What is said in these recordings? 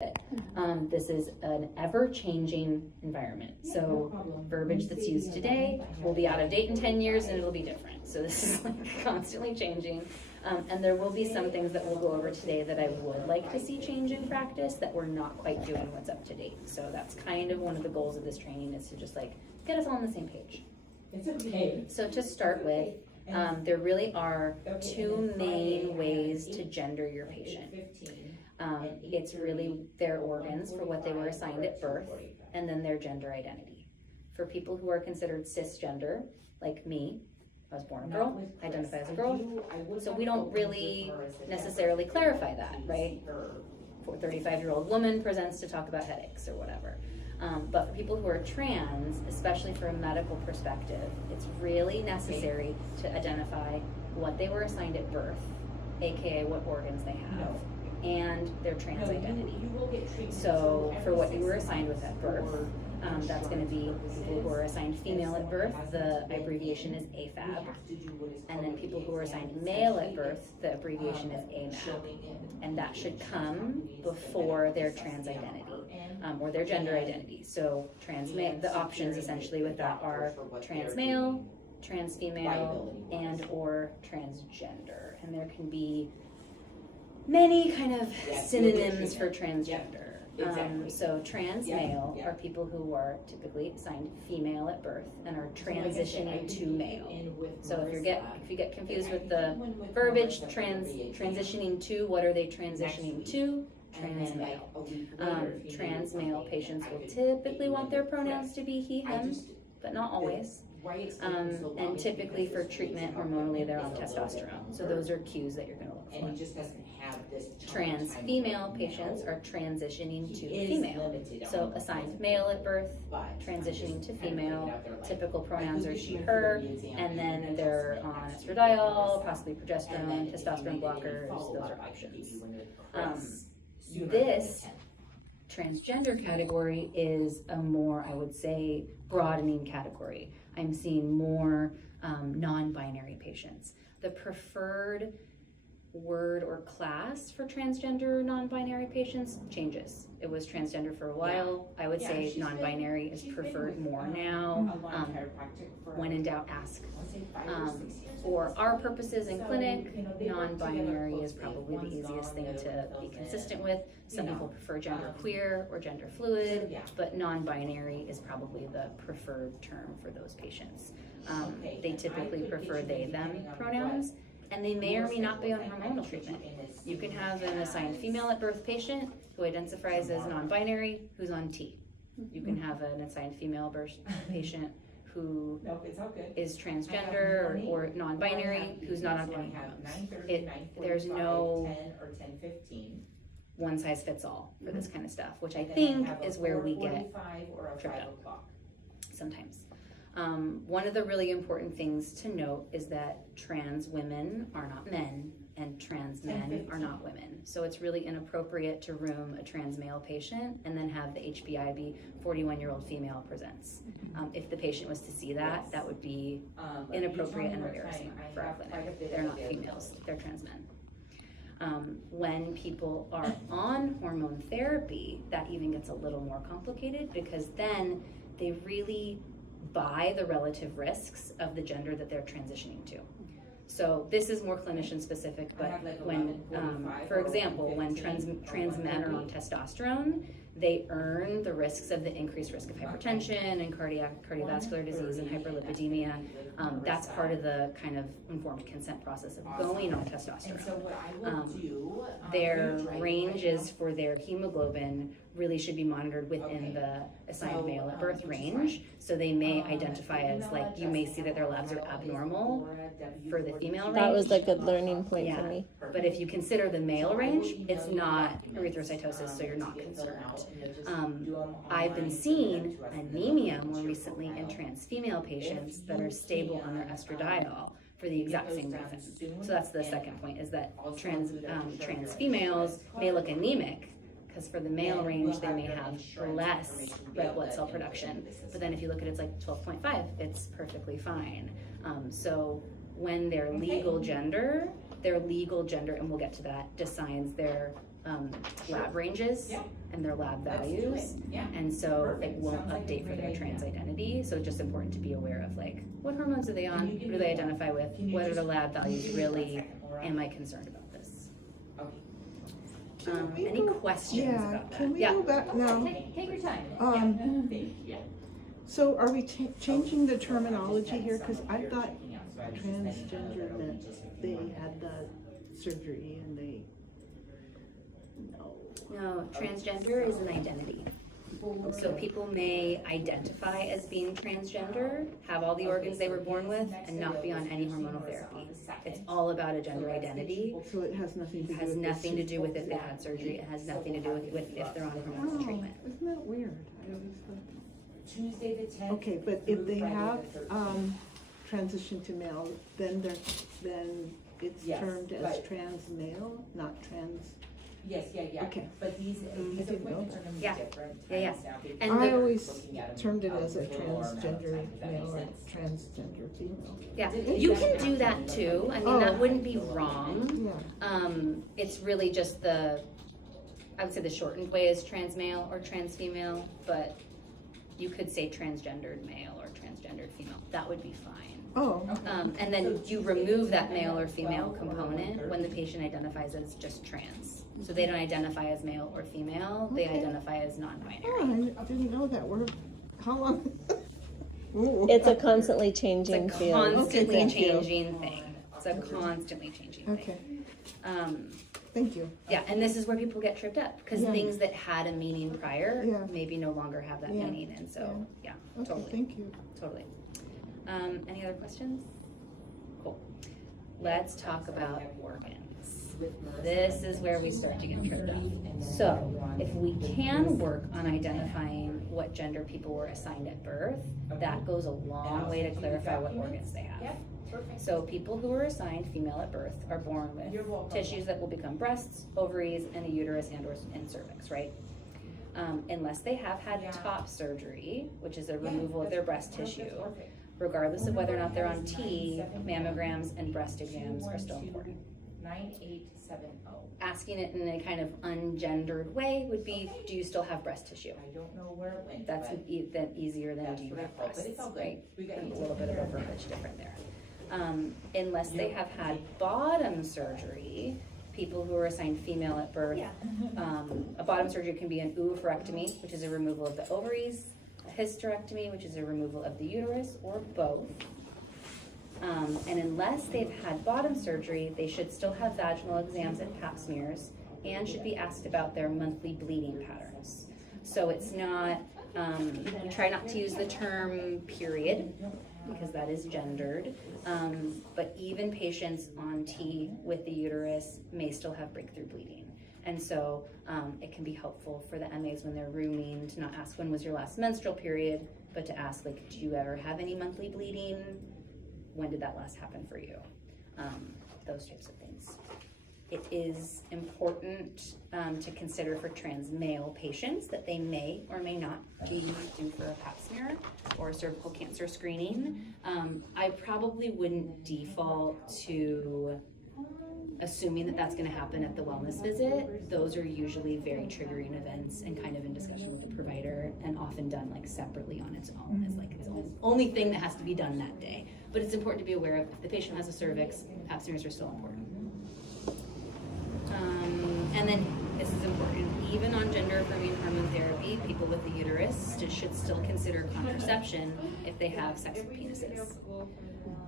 This is an ever-changing environment. So verbiage that's used today will be out of date in 10 years and it'll be different. So this is like constantly changing. And there will be some things that we'll go over today that I would like to see change in practice that we're not quite doing what's up to date. So that's kind of one of the goals of this training, is to just like get us all on the same page. It's okay. So to start with, there really are two main ways to gender your patient. It's really their organs for what they were assigned at birth, and then their gender identity. For people who are considered cisgender, like me, I was born a girl, identify as a girl, so we don't really necessarily clarify that, right? For a 35-year-old woman presents to talk about headaches or whatever. But for people who are trans, especially from a medical perspective, it's really necessary to identify what they were assigned at birth, aka what organs they have, and their trans identity. So for what you were assigned with at birth, that's going to be people who are assigned female at birth, the abbreviation is AFAB. And then people who are assigned male at birth, the abbreviation is AMAB. And that should come before their trans identity, or their gender identity. So the options essentially with that are trans male, trans female, and or transgender. And there can be many kind of synonyms for transgender. So trans male are people who are typically assigned female at birth and are transitioning to male. So if you get confused with the verbiage transitioning to, what are they transitioning to? Trans male. Trans male patients will typically want their pronouns to be he, him, but not always. And typically for treatment hormonally, they're on testosterone. So those are cues that you're going to look for. Trans female patients are transitioning to female. So assigned male at birth, transitioning to female. Typical pronouns are she, her, and then they're on estradiol, possibly progesterone, testosterone blockers. Those are options. This transgender category is a more, I would say, broadening category. I'm seeing more non-binary patients. The preferred word or class for transgender non-binary patients changes. It was transgender for a while. I would say non-binary is preferred more now. When in doubt, ask. For our purposes in clinic, non-binary is probably the easiest thing to be consistent with. Some people prefer gender queer or gender fluid, but non-binary is probably the preferred term for those patients. They typically prefer they, them pronouns, and they may or may not be on hormonal treatment. You can have an assigned female at birth patient who identifies as non-binary who's on T. You can have an assigned female patient who is transgender or non-binary who's not on any hormones. There's no one size fits all for this kind of stuff, which I think is where we get tripped up sometimes. One of the really important things to note is that trans women are not men and trans men are not women. So it's really inappropriate to room a trans male patient and then have the HPI be 41-year-old female presents. If the patient was to see that, that would be inappropriate and embarrassing for our clinic. They're not females, they're trans men. When people are on hormone therapy, that even gets a little more complicated, because then they really buy the relative risks of the gender that they're transitioning to. So this is more clinician specific, but when, for example, when trans men are on testosterone, they earn the risks of the increased risk of hypertension and cardiovascular disease and hyperlipidemia. That's part of the kind of informed consent process of going on testosterone. Their ranges for their hemoglobin really should be monitored within the assigned male at birth range. So they may identify as, like, you may see that their labs are abnormal for the female range. That was a good learning point for me. But if you consider the male range, it's not erythrocytosis, so you're not concerned. I've been seeing anemia more recently in trans female patients that are stable on their estradiol for the exact same reason. So that's the second point, is that trans females may look anemic, because for the male range, they may have less red blood cell production. But then if you look at it, it's like 12.5, it's perfectly fine. So when their legal gender, and we'll get to that, decides their lab ranges and their lab values, and so it won't update for their trans identity. So it's just important to be aware of like, what hormones are they on? Who do they identify with? What are the lab values really? Am I concerned about this? Any questions about that? Can we go back now? Take your time. So are we changing the terminology here? Because I thought transgender meant they had the surgery and they, No, transgender is an identity. So people may identify as being transgender, have all the organs they were born with, and not be on any hormonal therapy. It's all about a gender identity. So it has nothing to do It has with nothing to do with if they had surgery. It has nothing to do with if they're on hormonal treatment. Isn't that weird? I always thought. Tuesday the 10th. Okay, but if they have transitioned to male, then it's Yes, termed as but- trans male, not trans. Yes, Okay. But these didn't know appointments are that. gonna be Yeah. different. Yeah. times now because And I the- always looking at them, termed it as a with lower amount of transgender time. Does that make male or sense? transgender female. Yeah, you can do that too. I mean, that Oh. wouldn't be wrong. Yeah. It's really just I would say the shortened way is trans male or trans female, but you could say transgendered male or transgendered female. That would be fine. Oh, And then you remove that male or female component when the patient identifies as just trans. So they don't identify as male or female, they Okay. identify as oh, non-binary. I didn't know that. How long? Ooh. It's a constantly It's changing a field. constantly thank you. changing thing. It's a constantly changing thing. Okay, Um, thank you. Yeah, and this is where people get tripped up, because Yeah. things that had a meaning prior Yeah. maybe no longer have that Yeah. meaning, and so, yeah, Okay, totally, thank you. totally. Any other questions? Cool. Let's talk about organs. This is where we start to get tripped up. So, if we can work on identifying what gender people were assigned at birth, that goes a long way to clarify what organs they have. So people who are assigned female at birth are born with tissues that will become breasts, ovaries, and a uterus and cervix, right? Unless they have had top surgery, which is a removal of their breast tissue, regardless of whether or not they're on T, mammograms and breast exams are still important. 9870. Asking it in a kind of ungendered way would be, do you still have breast tissue? I don't know where it went. That's but easier than that's do you what I have thought, but breasts, it's all good. right? We got A you. little bit of a verbiage different there. Unless they have had bottom surgery, people who are assigned female at birth, a bottom surgery can be an oophorectomy, which is a removal of the ovaries, a hysterectomy, which is a removal of the uterus, or both. And unless they've had bottom surgery, they should still have vaginal exams and pap smears, and should be asked about their monthly bleeding patterns. So it's not, we try not to use the term period, because that is gendered, but even patients on T with the uterus may still have breakthrough bleeding. And so it can be helpful for the MAs when they're rooming to not ask when was your last menstrual period, but to ask like, do you ever have any monthly bleeding? When did that last happen for you? Those types of things. It is important to consider for trans male patients that they may or may not be due for a pap smear or cervical cancer screening. I probably wouldn't default to assuming that that's going to happen at the wellness visit. Those are usually very triggering events and kind of in discussion with the provider, and often done like separately on its own as like its only thing that has to be done that day. But it's important to be aware of if the patient has a cervix, pap smears are still important. And then this is important, even on gender affirming hormone therapy, people with the uterus should still consider contraception if they have sex with penises.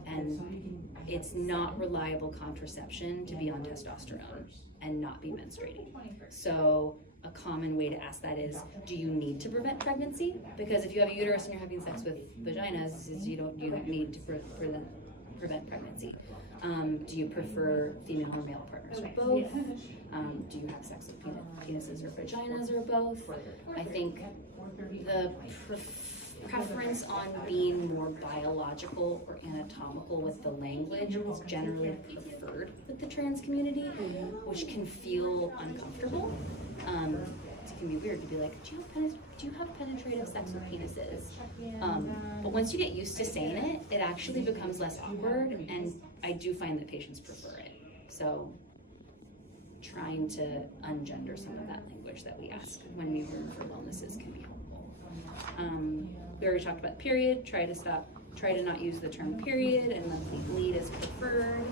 And it's not reliable contraception to be on testosterone and not be menstruating. So a common way to ask that is, do you need to prevent pregnancy? Because if you have a uterus and you're having sex with vaginas, you don't need to prevent pregnancy. Do you prefer female or male partners or both? Do you have sex with penises or vaginas or both? I think the preference on being more biological or anatomical with the language is generally preferred with the trans community, which can feel uncomfortable. It can be weird to be like, do you have penetrative sex with penises? But once you get used to saying it, it actually becomes less awkward, and I do find that patients prefer it. So trying to ungender some of that language that we ask when we room for wellnesses can be helpful. We already talked about period. Try to not use the term period, and monthly bleed is preferred.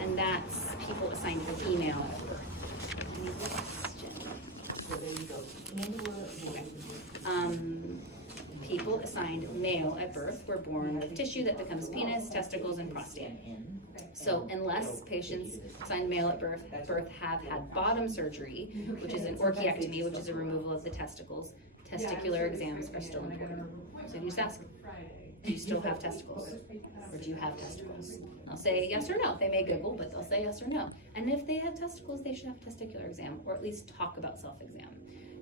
And that's people assigned female at birth. Any questions? Okay. People assigned male at birth were born with tissue that becomes penis, testicles, and prostate. So unless patients assigned male at birth have had bottom surgery, which is an orchiectomy, which is a removal of the testicles, testicular exams are still important. So you just ask, do you still have testicles? Or do you have testicles? They'll say yes or no. They may giggle, but they'll say yes or no. And if they have testicles, they should have a testicular exam, or at least talk about self-exam.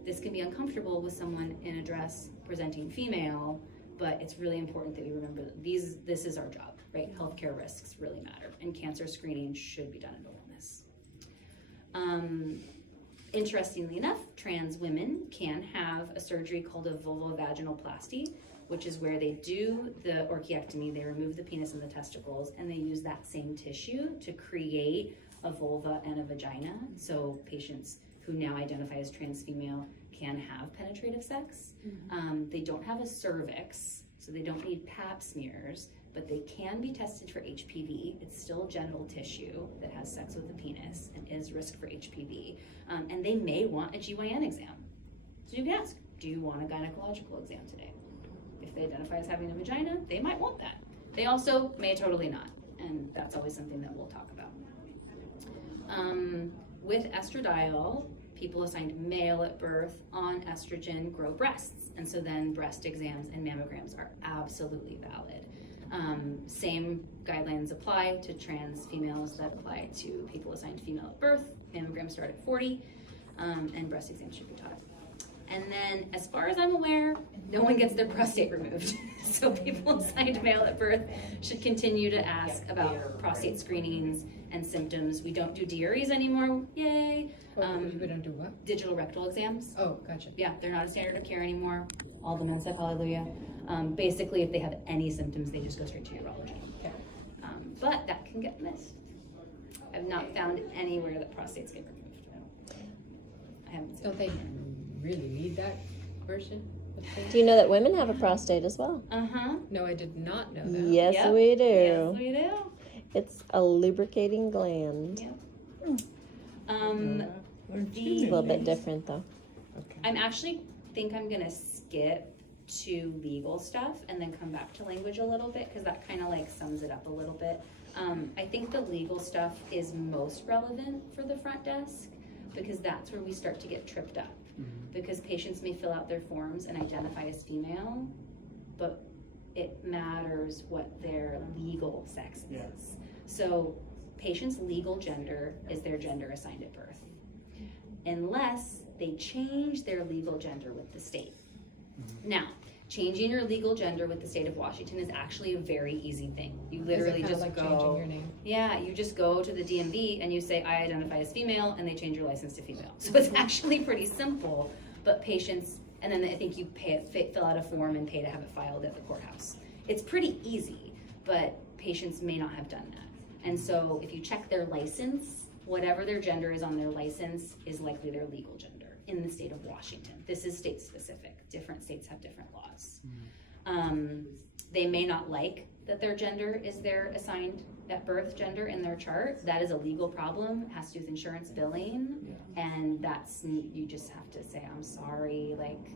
This can be uncomfortable with someone in a dress presenting female, but it's really important that we remember that this is our job, right? Healthcare risks really matter, and cancer screening should be done in wellness. Interestingly enough, trans women can have a surgery called a vulvovaginoplasty, which is where they do the orchiectomy, they remove the penis and the testicles, and they use that same tissue to create a vulva and a vagina. So patients who now identify as trans female can have penetrative sex. They don't have a cervix, so they don't need pap smears, but they can be tested for HPV. It's still genital tissue that has sex with the penis and is risk for HPV. And they may want a GYN exam. So you can ask, do you want a gynecological exam today? If they identify as having a vagina, they might want that. They also may totally not, and that's always something that we'll talk about. With estradiol, people assigned male at birth on estrogen grow breasts, and so then breast exams and mammograms are absolutely valid. Same guidelines apply to trans females that apply to people assigned female at birth. Mammograms start at 40, and breast exams should be taught. And then, as far as I'm aware, no one gets their prostate removed. So people assigned male at birth should continue to ask about prostate screenings and symptoms. We don't do DREs anymore, yay. We don't do what? Digital rectal exams. Oh, gotcha. Yeah, they're not a standard of care anymore. All the men said hallelujah. Basically, if they have any symptoms, they just go straight to urology. Okay. But that can get missed. I've not found anywhere that prostates get removed. I haven't seen. Don't they really need that version? Do you know that women have a prostate as well? Uh-huh. No, I did not know that. Yes, Yep. we do. Yes, we do. It's a lubricating gland. Yep. It's a little bit different though. I'm actually think I'm gonna skip to legal stuff and then come back to language a little bit, because that kind of like sums it up a little bit. I think the legal stuff is most relevant for the front desk, because that's where we start to get tripped up. Because patients may fill out their forms and identify as female, but it matters what their legal sex is. So patients' legal gender is their gender assigned at birth, unless they change their legal gender with the state. Now, changing your legal gender with the state of Washington is actually a very easy thing. You literally just like go. changing your name. Yeah, you just go to the DMV and you say, I identify as female, and they change your license to female. So it's actually pretty simple, but patients, and then I think you fill out a form and pay to have it filed at the courthouse. It's pretty easy, but patients may not have done that. And so if you check their license, whatever their gender is on their license is likely their legal gender in the state of Washington. This is state specific. Different states have different laws. They may not like that their gender is their assigned at birth gender in their chart. That is a legal problem. It has to do with insurance billing. And that's, you just have to say, I'm sorry, like,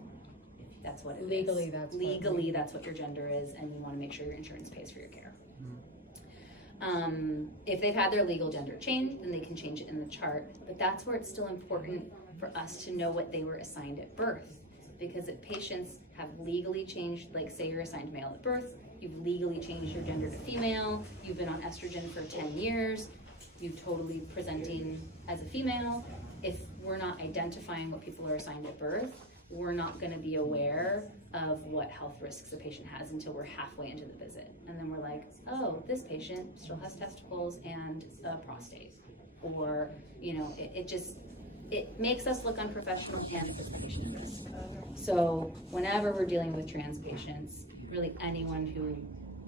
that's what it Legally, is. that's Legally, that's what your gender is, and you want to make sure your insurance pays for your care. If they've had their legal gender changed, then they can change it in the chart. But that's where it's still important for us to know what they were assigned at birth. Because if patients have legally changed, like say you're assigned male at birth, you've legally changed your gender to female, you've been on estrogen for 10 years, you're totally presenting as a female. If we're not identifying what people are assigned at birth, we're not going to be aware of what health risks a patient has until we're halfway into the visit. And then we're like, oh, this patient still has testicles and a prostate. Or, you know, it makes us look unprofessional and puts the patient at risk. So whenever we're dealing with trans patients, really anyone who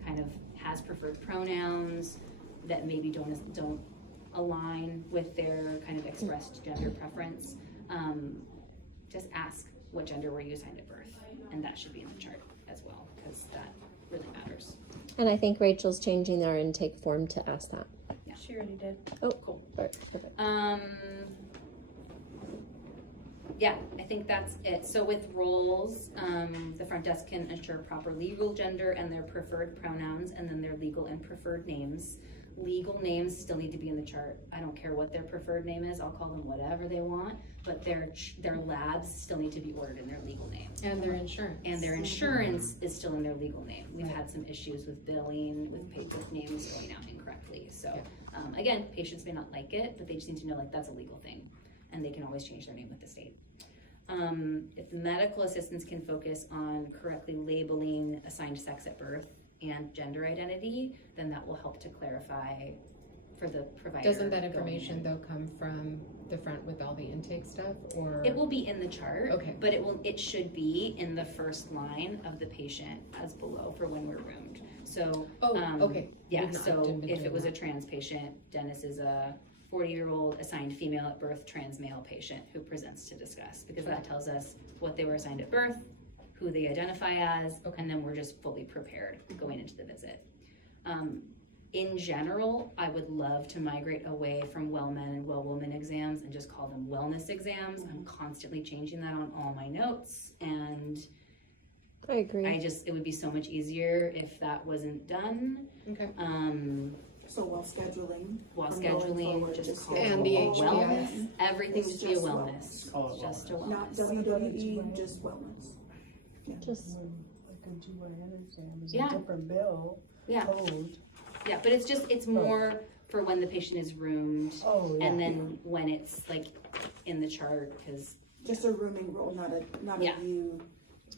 kind of has preferred pronouns that maybe don't align with their kind of expressed gender preference, just ask what gender were you assigned at birth, and that should be in the chart as well, because that really matters. And I think Rachel's changing our intake form to ask that. She already did. Oh, cool. All right, perfect. Yeah, I think that's it. So with roles, the front desk can ensure proper legal gender and their preferred pronouns, and then their legal and preferred names. Legal names still need to be in the chart. I don't care what their preferred name is. I'll call them whatever they want, but their labs still need to be ordered in their legal name. And their insurance. And their insurance is still in their legal name. We've had some issues with billing, with names going out incorrectly. So again, patients may not like it, but they just need to know like that's a legal thing, and they can always change their name with the state. If medical assistants can focus on correctly labeling assigned sex at birth and gender identity, then that will help to clarify for the provider. Doesn't that information though come from the front with all the intake stuff, or? It will be in the chart, Okay. but it should be in the first line of the patient as below for when we're roomed. So, Okay. yeah, We've not so been if it doing was a that. trans patient, Dennis is a 40-year-old assigned female at birth trans male patient who presents to discuss, because that tells us what they were assigned at birth, who they identify as, and then we're just fully prepared going into the visit. In general, I would love to migrate away from well men and well woman exams and just call them wellness exams. I'm constantly changing that on all my notes, and I agree. it would be so much easier if that wasn't done. Okay. So while scheduling. While from going scheduling, forward, just call And it the wellness. HPS. Everything It's should be a just wellness. Call it It's just a wellness. Not wellness. WWE, just wellness. Just Like a GYN exam is Yeah. a different bill Yeah, code. yeah, but it's more for when the patient is roomed, Oh, yeah. and then when it's like in the chart, because Just a rooming role, not Yeah. a view.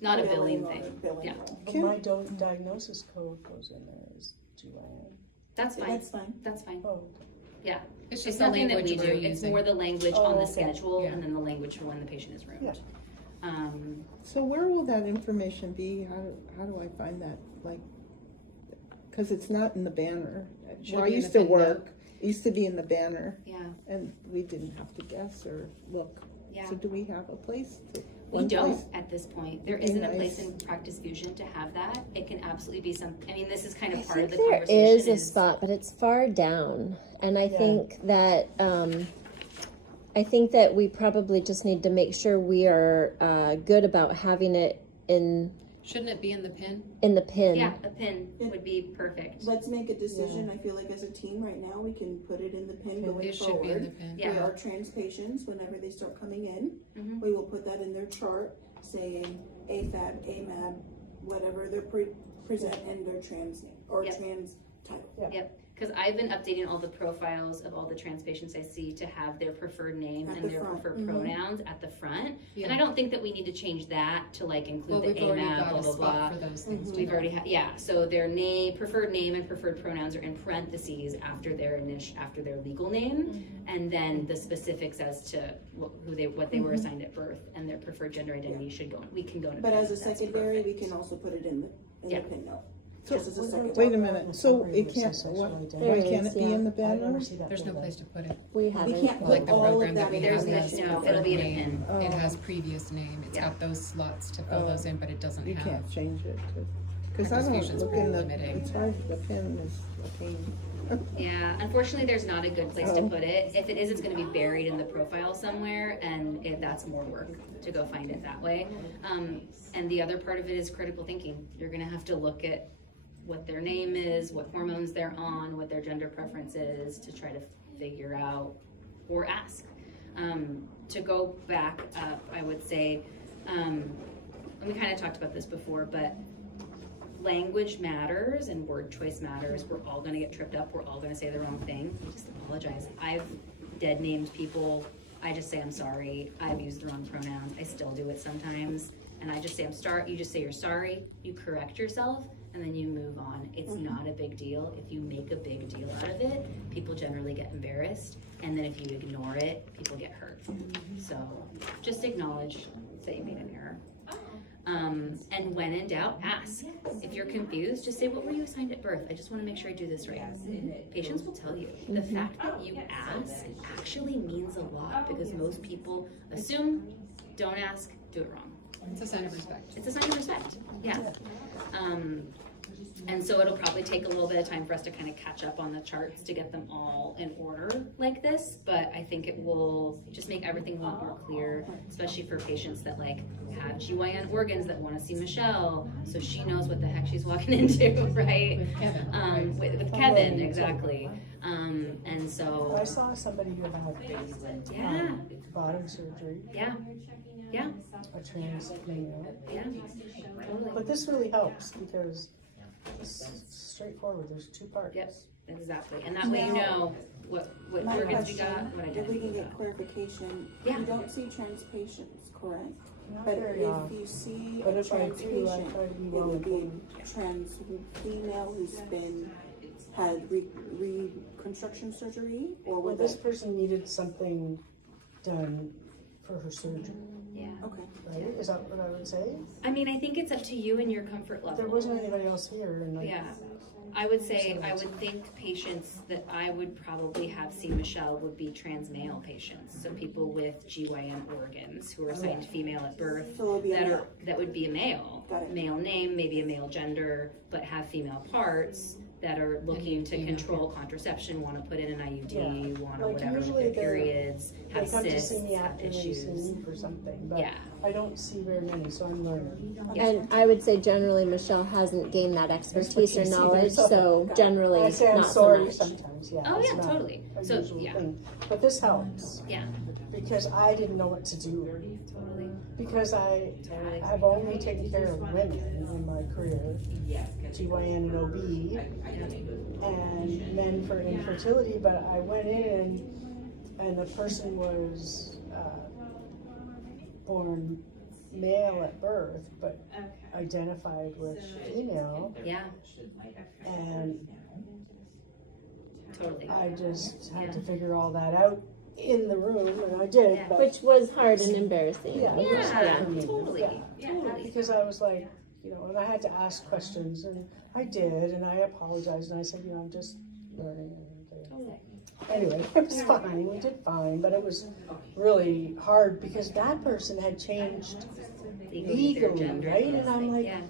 not a billing or thing. billing Yeah. role. But my diagnosis code goes in there as GYN. That's fine. That's fine. That's fine. Oh, Yeah, It's it's just the nothing that we language do. we're It's using. more the language Oh, on the okay. schedule, Yeah. and then the language for when the patient is roomed. Yeah. So where will that information be? How do I find that? Like, because it's not in the banner. Should Where I be in used the to pin work, it used to be in the banner, Yeah, and we didn't have to guess or look. yeah. So do we have a place? We one don't place? at this point. There Okay, isn't a place nice. in Practice Fusion to have that. It can absolutely be some, I mean, this is kind of I part of think the there conversation. is a spot, but it's far down, and I Yeah. think that we probably just need to make sure we are good about having it in Shouldn't it be in the pin? the pin. Yeah, a pin would be perfect. Let's make a decision. I feel like as a team right now, we can put it in the pin going It should be in the forward. pin. Yeah. For our trans patients, whenever they start coming in, Mhm. we will put that in their chart saying AFAB, AMAB, whatever they're present and their trans name or Yep. trans title. Because I've been updating all the profiles of all the trans patients I see to have their preferred name At and the their front. preferred Mhm. pronouns at the front. Yeah. And I don't think that we need to change that to like include Well, the we've already AMAB, got blah, a blah, blah. spot for those things. We've already had, yeah, so their preferred name and preferred pronouns are in parentheses after their legal name, and then the specifics as to what they were assigned at birth and their preferred gender identity we can go into. But as a That's secondary, we perfect. can also put it in the Yeah. pin note. So, Just as a second. wait a minute, so it can't, why can't it be in the banner? There's no place to put it. We haven't. We can't Like put the all of program that that we in have There's has information. no- preferred it'll be in a name. pin. It has previous name. It's Yeah. got those slots to fill those in, but it doesn't You have. can't change it, because I Practice don't Fusion's look pretty in the, limiting. it's hard, the pin is a pain. Yeah, unfortunately, there's not a good place to Oh. put it. If it is, it's gonna be buried in the profile somewhere, and that's more work to go find it that way. And the other part of it is critical thinking. You're gonna have to look at what their name is, what hormones they're on, what their gender preference is, to try to figure out or ask. To go back up, I would say, and we kind of talked about this before, but language matters and word choice matters. We're all gonna get tripped up. We're all gonna say the wrong thing. Just apologize. I've dead named people. I just say I'm sorry. I've used the wrong pronouns. I still do it sometimes. And I just say I'm sorry. You just say you're sorry. You correct yourself, and then you move on. It's not a big deal. If you make a big deal out of it, people generally get embarrassed. And then if you ignore it, people get hurt. So just acknowledge that you made an error. And when in doubt, ask. If you're confused, just say, what were you assigned at birth? I just want to make sure I do this right. Patients will tell you. The fact that you ask actually means a lot because most people assume, don't ask, do it wrong. It's a sign of respect. It's a sign of respect, yeah. And so it'll probably take a little bit of time for us to kind of catch up on the charts to get them all in order like this, but I think it will just make everything a lot more clear, especially for patients that like have GYN organs that want to see Michelle, so she knows what the heck she's walking into, right? With Kevin. With Kevin, exactly. And so, I saw somebody who had bottom surgery, yeah, yeah, a trans male. yeah, totally. But this really helps because it's straightforward. There's two parts. Yep, exactly. And that way you know what My organs you got, question, what if we identity can you get got. clarification, Yeah. you don't see trans patients, correct? Not But very if often. you see But a if I trans do, I patient, try to be it well would be informed. trans female who's had reconstruction surgery, or Well, would this that, person needed something done for her surgery, Yeah. okay. right? Is that what I would say? I mean, I think it's up to you and your comfort level. There wasn't anybody else here, and Yeah. I would say, I would think patients that I would probably have see Michelle would be trans male patients. So people with GYN organs who are assigned female at birth So it'll be a male. that would be a male. Got it. Male name, maybe a male gender, but have female parts that are looking to female control contraception, want to put in an IUD, Yeah. want to Like, whatever with usually their they're- periods, They have come to cysts, see me have after they see issues. me for something, but Yeah. I don't see very many, so I'm learning. And I would say generally Michelle hasn't gained that expertise or Expertise either, knowledge, so- so generally I say I'm not so sorry much. sometimes, yeah. Oh, it's yeah, not totally. a So, usual yeah. thing. But this helps, Yeah, because I didn't know what to do. totally. Because I Totally. have only taken care of women in my career, GYN and OB, and men for infertility, but I went in and the person was born male at birth, but identified with female, Yeah, and totally. I just had to Yeah. figure all that out in the room, and I did, Yeah. but Which was hard and embarrassing. Yeah, it was Yeah, hard for me. totally. Yeah. Totally. Because I was like, you know, and I had to ask questions, and I did, and I apologized, and I said, you know, I'm just learning. Totally. Anyway, it was fine, we did fine, but it was really hard because that person had changed legally, right? And I'm like, Yeah.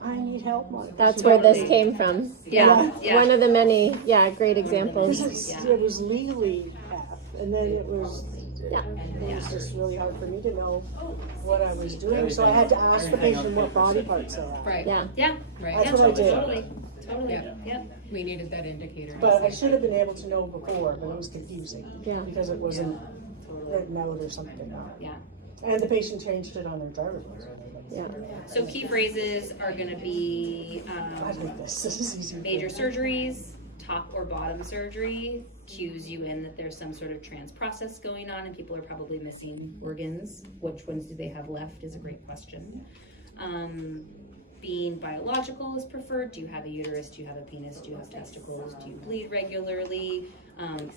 I need help, Mark. That's where this came from. Yeah, yeah. One of the many, great examples. It was legally half, and then it was, Yeah. it was just really hard for me to know what I was doing, so I had to ask the patient what body parts they had. Right. Yeah. Yeah. Right. That's Yeah, what I did. Totally. Totally. Yeah. Yep. We needed that indicator. But I should have been able to know before, but it was confusing. Yeah. Because it wasn't written out or something. Yeah. And the patient changed it on their driver's license. Yeah. So key phrases are going to be I like this. This is easy. major surgeries, top or bottom surgery, cues you in that there's some sort of trans process going on and people are probably missing organs. Which ones do they have left is a great question. Being biological is preferred. Do you have a uterus? Do you have a penis? Do you have testicles? Do you bleed regularly?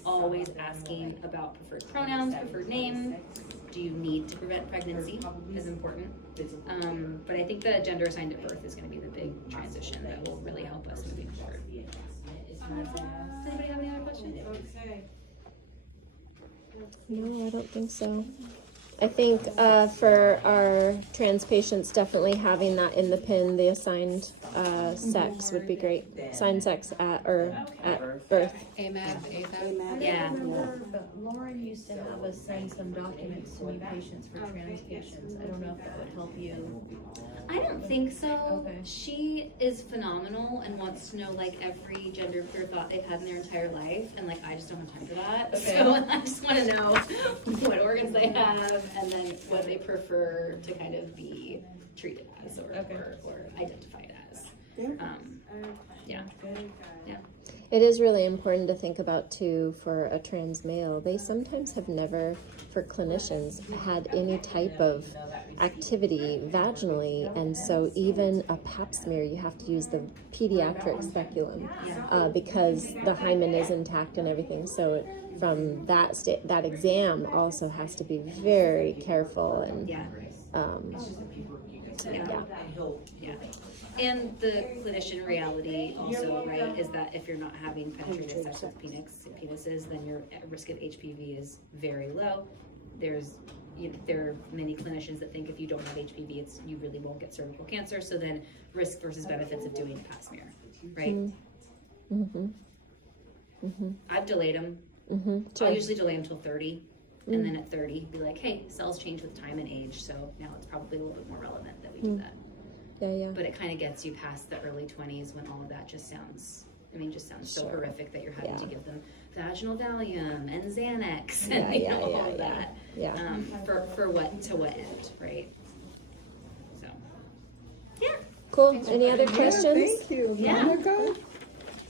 Always asking about preferred pronouns, preferred name. Do you need to prevent pregnancy is important. But I think the gender assigned at birth is going to be the big transition that will really help us moving forward. Does anybody have any other questions? No, I don't think so. I think for our trans patients, definitely having that in the PIN, the assigned sex would be great. Assigned sex at birth. AMAB, AFAB. Yeah. Lauren used to have us send some documents to new patients for trans patients. I don't know if that would help you. I don't think so. Okay. She is phenomenal and wants to know like every gender queer thought they've had in their entire life, and like I just don't have time for that. Okay. So I just want to know what organs they have and then what they prefer to kind of be treated as or identified as. Yeah. Yeah. Yeah. It is really important to think about too for a trans male. They sometimes have never, for clinicians, had any type of activity vaginally, and so even a pap smear, you have to use the pediatric speculum because the hymen is intact and everything. So from that that exam also has to be very careful and Yeah. yeah. Yeah. And the clinician reality also, right, is that if you're not having penetrative sex with penises, then your risk of HPV is very low. There are many clinicians that think if you don't have HPV, you really won't get cervical cancer. So then risk versus benefits of doing a pap smear, right? Mm-hmm. Mm-hmm. I've delayed them. Mm-hmm. Sure. I'll usually delay them till 30. And then at 30, be like, hey, cells change with time and age. So now it's probably a little bit more relevant that we do that. Yeah. But it kind of gets you past the early 20s when all of that just sounds so horrific that you're having to give them vaginal Valium and Xanax and all of that. Yeah. For what end, right? So, yeah. Cool. Any other questions? Thank you. Yeah. Oh my God.